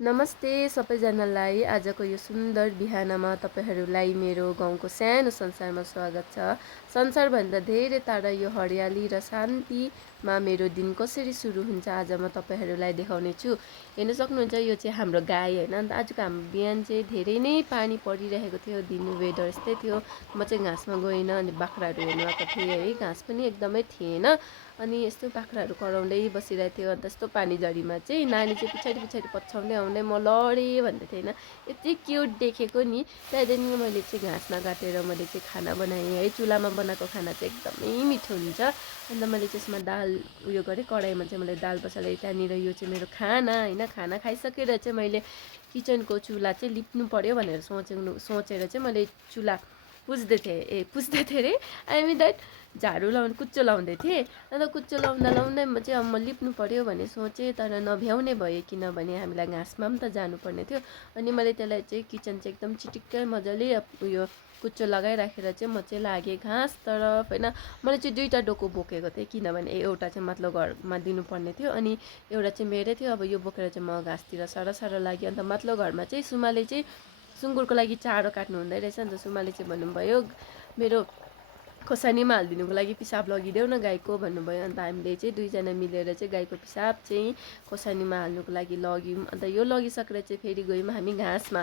नमस्ते सबैजनालाई। आजको यो सुन्दर बिहानमा तपाईहरूलाई मेरो गाउँको सानो संसारमा स्वागत छ। संसारभन्दा धेरै टाढा यो हरियाली र शान्तिमा मेरो दिन कसरी सुरु हुन्छ आज म तपाईहरूलाई देखाउने छु। हेर्न सक्नुहुन्छ यो चाहिँ हाम्रो गाई होइन। अन्त आजको हाम्रो बिहान चाहिँ धेरै नै पानी परिरहेको थियो, दिन वेदर यस्तै थियो। म चाहिँ घाँसमा गइनँ अनि बाख्राहरू हेर्नु आएको थिएँ है। घाँस पनि एकदमै थिएन अनि यस्तो बाख्राहरू कराउँदै बसिरहेको थियो। अन्त यस्तो पानी झरीमा चाहिँ नानी चाहिँ पछाडि पछाडि पछ्याउँदै आउँदै म लडेँ भन्दै थिएँ होइन। यति क्युट देखेको नि। त्यहाँदेखि मैले चाहिँ घाँस नकाटेर मैले चाहिँ खाना बनाएँ है। चुलामा बनाएको खाना चाहिँ एकदमै मिठो हुन्छ। अन्त मैले त्यसमा दाल उयो गरेँ, कराईमा चाहिँ मैले दाल बसालेँ। त्यहाँनिर यो चाहिँ मेरो खाना होइन। खाना खाइसकेर चाहिँ मैले किचनको चुला चाहिँ लिप्नु पर्यो भनेर सोचेर चाहिँ मैले चुला पुस्दै थिएँ अरे। आई मिन द्याट झाडु कुच्चो लाउँदै थिएँ। अन्त कुच्चो लाउँदा म चाहिँ अब म लिप्नु पर्यो भन्ने सोचेँ, तर नभ्याउने भएँ किनभने हामीलाई घाँसमा पनि त जानुपर्ने थियो। अनि मैले त्यसलाई चाहिँ किचन चाहिँ एकदम चिटिक्कै मजाले उयो कुच्चो लगाइराखेर चाहिँ म चाहिँ लागेँ घाँस तरफ होइन। मैले चाहिँ दुईवटा डोको बोकेको थिएँ किनभने एउटा चाहिँ माथिल्लो घरमा दिनुपर्ने थियो अनि एउटा चाहिँ मेरै थियो। अब यो बोकेर चाहिँ म घाँसतिर साह्रो लागेँ। अन्त माथिल्लो घरमा चाहिँ सुमाले चाहिँ सुँगुरको लागि चारो काट्नु हुँदै रहेछ। अन्त सुमाले चाहिँ भन्नुभयो मेरो खोर्सानीमा हालिदिनुको लागि पिसाब लगिदेऊ न गाईको भन्नुभयो। अन्त हामीले चाहिँ दुईजना मिलेर चाहिँ गाईको पिसाब चाहिँ खोर्सानीमा हाल्नुको लागि लग्यौँ। अन्त यो लगिसकेर चाहिँ फेरि गयौँ हामी घाँसमा।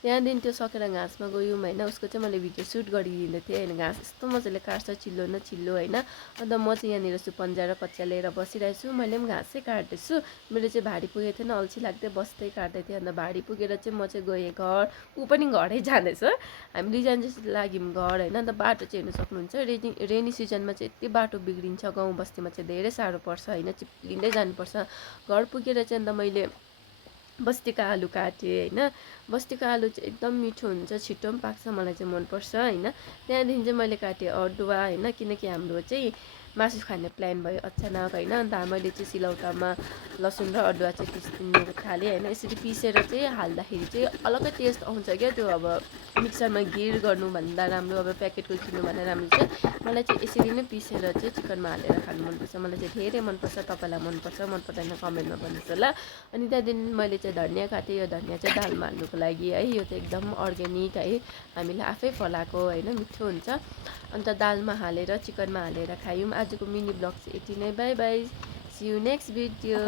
त्यहाँदेखि त्यो सकेर घाँसमा गयौँ होइन। उसको चाहिँ मैले भिडियो सुट गरिदिँदै थिएँ होइन। घाँस यस्तो मजाले काट्छ चिल्लो न चिल्लो होइन। अन्त म चाहिँ यहाँनिर सुपन्जा र कचिया लिएर बसिरहेको छु। मैले पनि घाँसै काट्दैछु। मेरो चाहिँ भारी पुगेको थिएन, अल्छी लाग्दै बस्दै काट्दै थिएँ। अन्त भारी पुगेर चाहिँ म चाहिँ गएँ घर। ऊ पनि घरै जाँदैछ। हामी दुईजना चाहिँ लाग्यौँ घर होइन। अन्त बाटो चाहिँ हेर्नु सक्नुहुन्छ, रेनी सिजनमा चाहिँ यति बाटो बिग्रिन्छ। गाउँ बस्तीमा चाहिँ धेरै साह्रो पर्छ होइन, चिप्लिँदै जानुपर्छ। घर पुगेर चाहिँ अन्त मैले बस्तीको आलु काटेँ होइन। बस्तीको आलु चाहिँ एकदम मिठो हुन्छ, छिटो पनि पाक्छ, मलाई चाहिँ मनपर्छ होइन। त्यहाँदेखि चाहिँ मैले काटेँ अदुवा होइन, किनकि हाम्रो चाहिँ मासु खाने प्लान भयो अचानक होइन। अन्त मैले चाहिँ सिलौटामा लसुन र अदुवा चाहिँ पिस्नु थालेँ होइन। यसरी पिसेर चाहिँ हाल्दाखेरि चाहिँ अलग्गै टेस्ट आउँछ क्या। त्यो अब मिक्सरमा गिर गर्नुभन्दा राम्रो, अब प्याकेटको किन्नुभन्दा राम्रो चाहिँ मलाई चाहिँ यसरी नै पिसेर चाहिँ चिकनमा हालेर खानु मनपर्छ। मलाई चाहिँ धेरै मनपर्छ। तपाईँलाई मनपर्छ मन पर्दैन कमेन्टमा भन्नुहोस् होला। अनि त्यहाँदेखि मैले चाहिँ धनियाँ काटेँ। यो धनियाँ चाहिँ दालमा हाल्नुको लागि है। यो चाहिँ एकदम अर्ग्यानिक है, हामीले आफै फलाएको होइन, मिठो हुन्छ। अन्त दालमा हालेर चिकनमा हालेर खायौँ। आजको मिनी ब्लग चाहिँ यति नै। Bye bye, see you next video.